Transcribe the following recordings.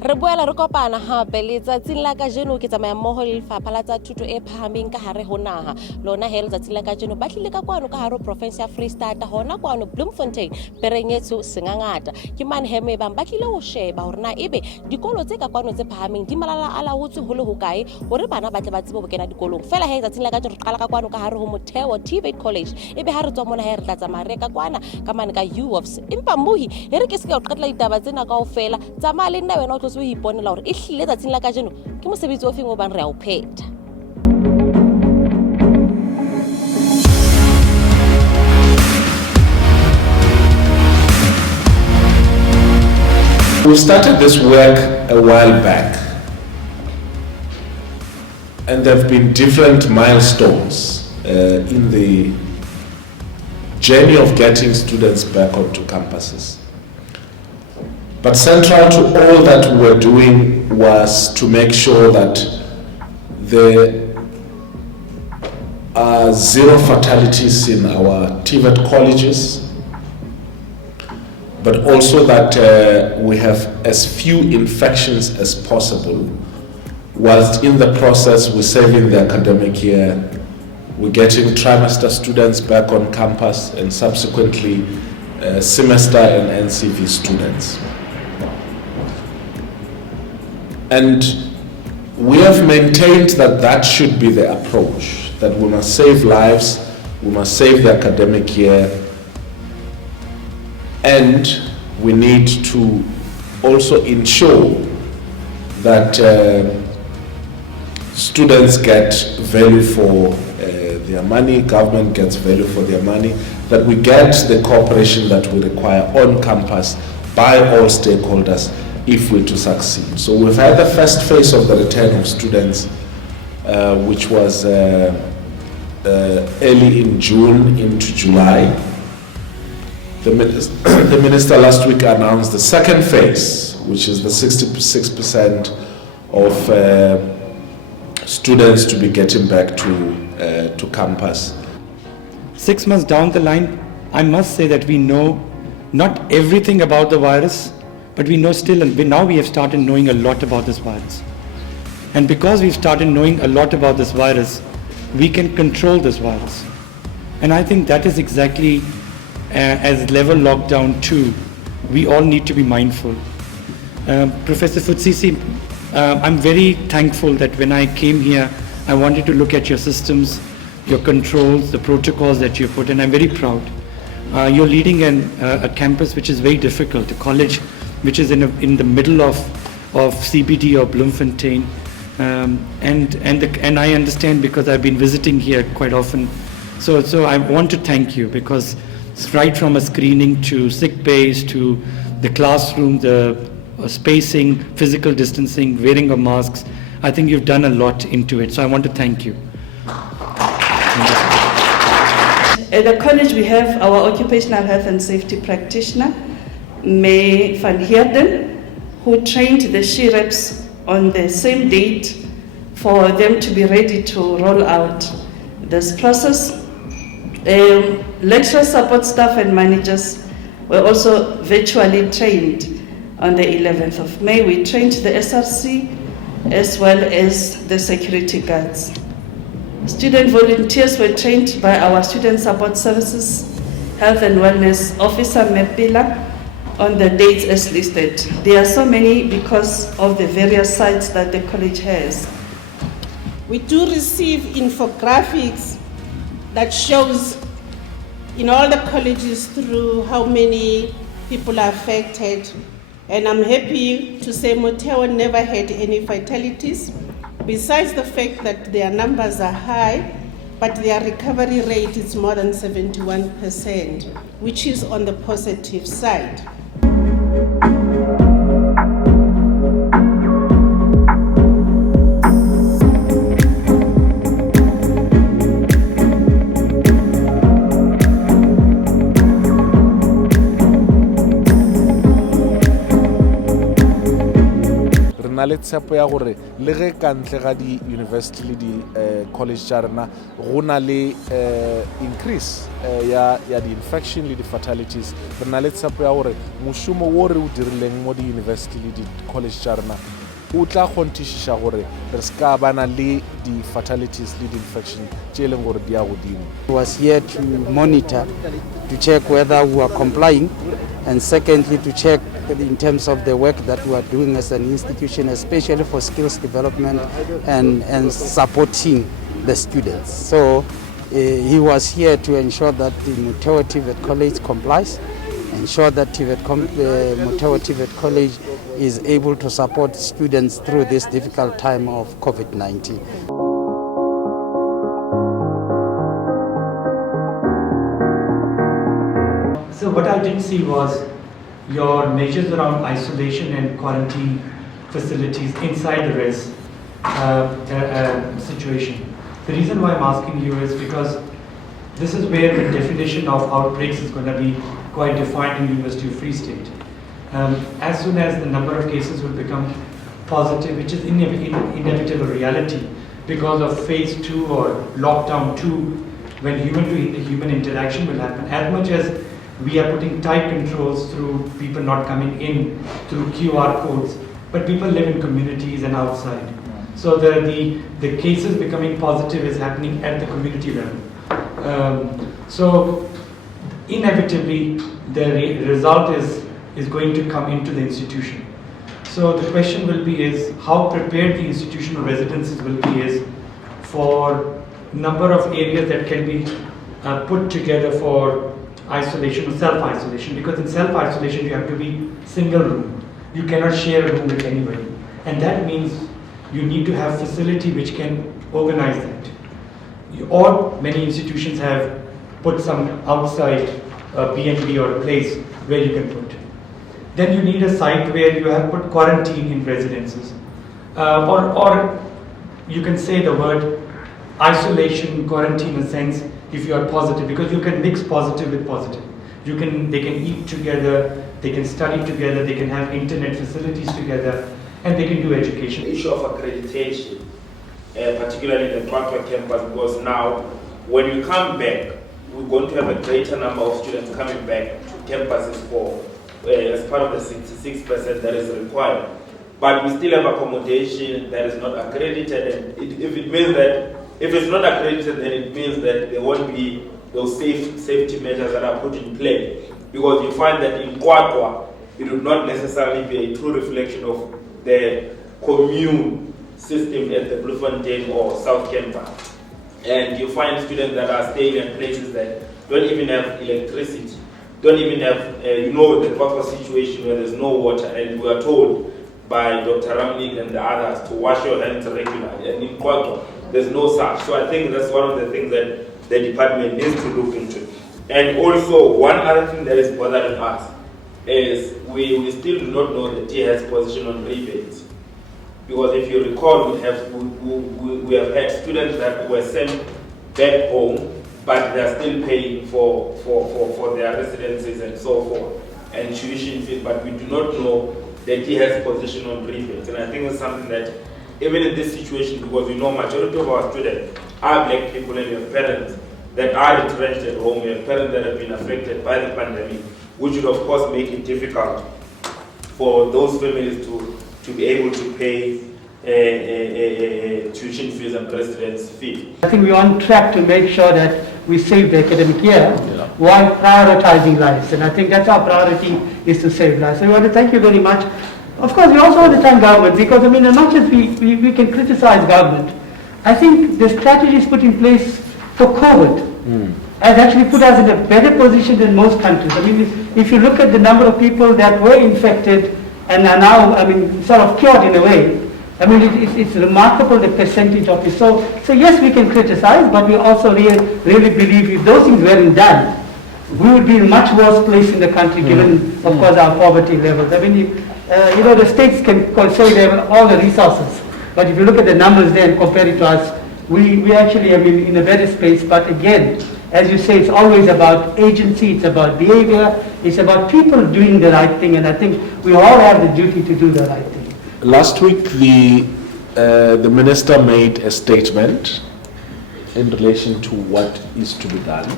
Re boela re kopana hape letsatsing la kajeno ke tsamaya mmoho le lefapha la tsa thuto e phahameng ka hare ho naha lona he letsatsing la kajeno ba tlile ka kwano ka hare ho province ya Free State hona kwano Bloemfontein Perenyetso Sengangata ke mane he me bang ba tlile ho sheba hore na ebe dikolo tse ka kwano tse phahameng di malala a laotswe ho le hokae hore bana ba tle ba tsebe ho kena dikolong fela he letsatsing la kajeno re qala ka kwano ka hare ho Motheo TVET College ebe ha re tswa mona he re tla tsamaya re ka kwana ka mane ka UOFS empa mohi he re ke se ka qetla ditaba tsena kaofela tsamaya le nna wena o tlotse o iponela hore ehlile tsatsing la kajeno ke mosebetsi o feng o bang re a o phetha. We started this work a while back, and there have been different milestones in the journey of getting students back onto campuses. But central to all that we were doing was to make sure that there are zero fatalities in our TVET colleges, but also that we have as few infections as possible, whilst in the process we're saving the academic year, we're getting trimester students back on campus and subsequently semester and NCV students. And we have maintained that that should be the approach, that we must save lives, we must save the academic year, and we need to also ensure that students get value for their money, government gets value for their money, that we get the cooperation that we require on campus by all stakeholders if we're to succeed. So we've had the first phase of the return of students, which was early in June into July. The minister last week announced the second phase, which is the 66% of students to be getting back to campus. 6 months down the line, I must say that we know not everything about the virus, but we know still, now we have started knowing a lot about this virus. And because we've started knowing a lot about this virus, we can control this virus. And I think that is exactly as level lockdown 2, we all need to be mindful. Professor Futsisi, I'm very thankful that when I came here, I wanted to look at your systems, your controls, the protocols that you put, and I'm very proud. You're leading a campus which is very difficult, a college which is in the middle of CBD or Bloemfontein, and I understand because I've been visiting here quite often. So I want to thank you, because right from a screening to sick bays to the classroom, the spacing, physical distancing, wearing of masks, I think you've done a lot into it. So I want to thank you. At the college we have our occupational health and safety practitioner, May van Heerden, who trained the SHE-REPs on the same date for them to be ready to roll out this process. Lecturer support staff and managers were also virtually trained on the 11th of May. We trained the SRC as well as the security guards. Student volunteers were trained by our Student Support Services Health and Wellness Officer, Mepila, on the dates as listed. There are so many because of the various sites that the college has. We do receive infographics that shows in all the colleges through how many people are affected. And I'm happy to say Motheo never had any fatalities, besides the fact that their numbers are high, but their recovery rate is more than 71%, which is on the positive side. na le tshepo ya gore le ge ka ntle ga di-university le di-college tša rena go na le increase ya di-infection le di-fatalities, re na le tshepo ya gore mošomo wo re o dirileng mo di-university le di-college tša rena o tla kgontišiša gore re ska bana le di-fatalities le di-infection tše e leng gore di ya godimo. Was here to monitor, to check whether we are complying, and secondly to check in terms of the work that we are doing as an institution, especially for skills development and supporting the students. So he was here to ensure that the Motheo TVET College complies, ensure that Motheo TVET College is able to support students through this difficult time of COVID-19. So what I didn't see was your measures around isolation and quarantine facilities inside the res situation. The reason why I'm asking you is because this is where the definition of outbreaks is going to be quite defined in University of Free State. As soon as the number of cases will become positive, which is inevitable reality because of phase 2 or lockdown 2, when human to human interaction will happen, as much as we are putting tight controls through people not coming in through QR codes, but people live in communities and outside. So the cases becoming positive is happening at the community level. So inevitably the result is going to come into the institution. So the question will be is how prepared the institutional residences will be is for number of areas that can be put together for isolation or self-isolation, because in self-isolation you have to be single room. You cannot share a room with anybody. And that means you need to have facility which can organize that. Or many institutions have put some outside B&B or a place where you can put. Then you need a site where you have put quarantine in residences. Or you can say the word isolation, quarantine in a sense, if you are positive, because you can mix positive with positive. They can eat together, they can study together, they can have internet facilities together, and they can do education. The issue of accreditation, particularly in the Qwaqwa campus, because now when we come back, we're going to have a greater number of students coming back to campuses for as part of the 66% that is required. But we still have accommodation that is not accredited, and if it means that if it's not accredited, then it means that there won't be those safety measures that are put in place. Because you find that in Qwaqwa, it would not necessarily be a true reflection of the commune system at the Bloemfontein or South Campus. And you find students that are staying in places that don't even have electricity, don't even have, the Qwaqwa situation where there's no water, and we are told by Dr. Ramnik and the others to wash your hands regularly. And in Qwaqwa, there's no such. So I think that's one of the things that the department needs to look into. And also, one other thing that is bothering us is we still do not know the THET's position on rebates. Because if you recall, we have had students that were sent back home, but they are still paying for their residences and so forth, and tuition fees, but we do not know the THET's position on rebates. And I think it's something that even in this situation, because we know majority of our students are black people and we have parents that are entrenched at home, we have parents that have been affected by the pandemic, which would of course make it difficult for those families to be able to pay tuition fees and residence fees. I think we're on track to make sure that we save the academic year while prioritizing lives, and I think that's our priority, is to save lives. So we want to thank you very much. Of course, we also want to thank government, because as much as we can criticize government, I think the strategies put in place for COVID has actually put us in a better position than most countries. If you look at the number of people that were infected and are now, sort of cured in a way, it's remarkable the percentage of it. So yes, we can criticize, but we also really believe if those things weren't done, we would be in a much worse place in the country, given, of course, our poverty levels. The states can say they have all the resources, but if you look at the numbers there and compare it to us, we actually in a better space. But again, as you say, it's always about agency, it's about behavior, it's about people doing the right thing, and I think we all have the duty to do the right thing. Last week, the minister made a statement in relation to what is to be done.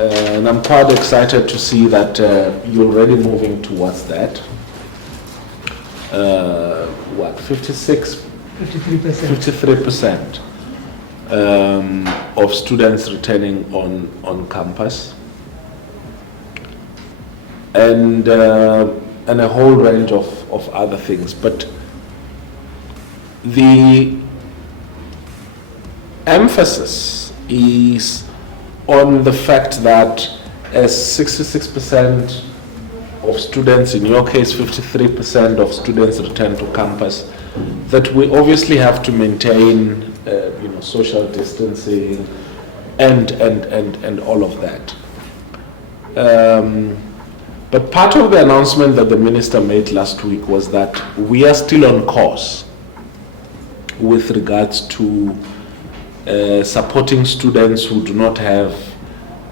And I'm quite excited to see that you're already moving towards that. 53% of students returning on campus. And a whole range of other things. But the emphasis is on the fact that as 66% of students, in your case 53% of students return to campus, that we obviously have to maintain social distancing and all of that. But part of the announcement that the minister made last week was that we are still on course with regards to supporting students who do not have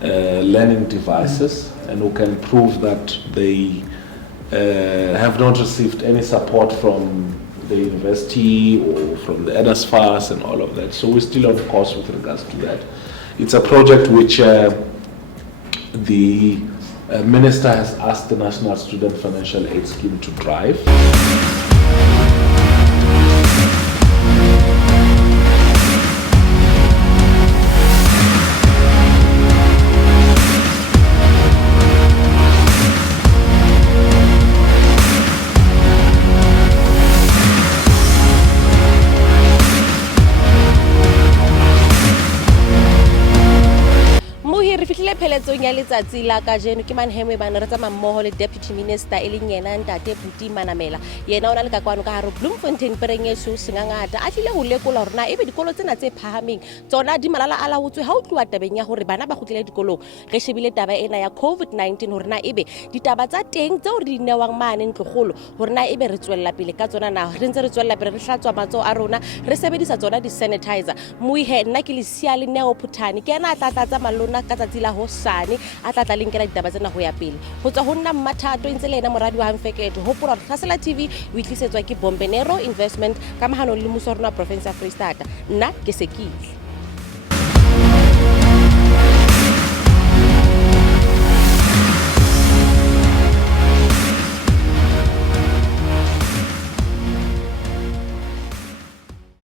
learning devices and who can prove that they have not received any support from the university or from the NSFAS and all of that. So we're still on course with regards to that. It's a project which the Minister has asked the National Student Financial Aid Scheme to drive. Pheletsong ya letsatsi la kajeno ke Manhemwe bana re tsamaya mmoho le Deputy Minister e leng yena Ntate Buti Manamela. Yena o na le ka kwano ka hare Bloemfontein Perenyeso Sengangata a tlile ho lekola hore na ebe dikolo tsena tse phahameng tsona di malala a laotswe ha o tluwa tabeng ya hore bana ba kgutlele dikolong. Re shebile taba ena ya COVID-19 hore na ebe ditaba tsa teng tseo re di newang mane ntlogolo hore na ebe re tswella pele ka tsona na re ntse re tswella pele re hlatswa matsoho a rona re sebedisa tsona di sanitizer. Muihe nna ke le sia le Neo Phutane ke ena a tlatlatsa malona ka tsatsi la hosane a tlatla linkela ditaba tsena ho ya pele ho tswa ho nna Mmathato ntse le ena moradi wa Hamfeketo hopola Thasela TV o itlisetswa ke Bombenero Investment ka mahano le mmuso wa rona province ya Free State. Nna ke sekile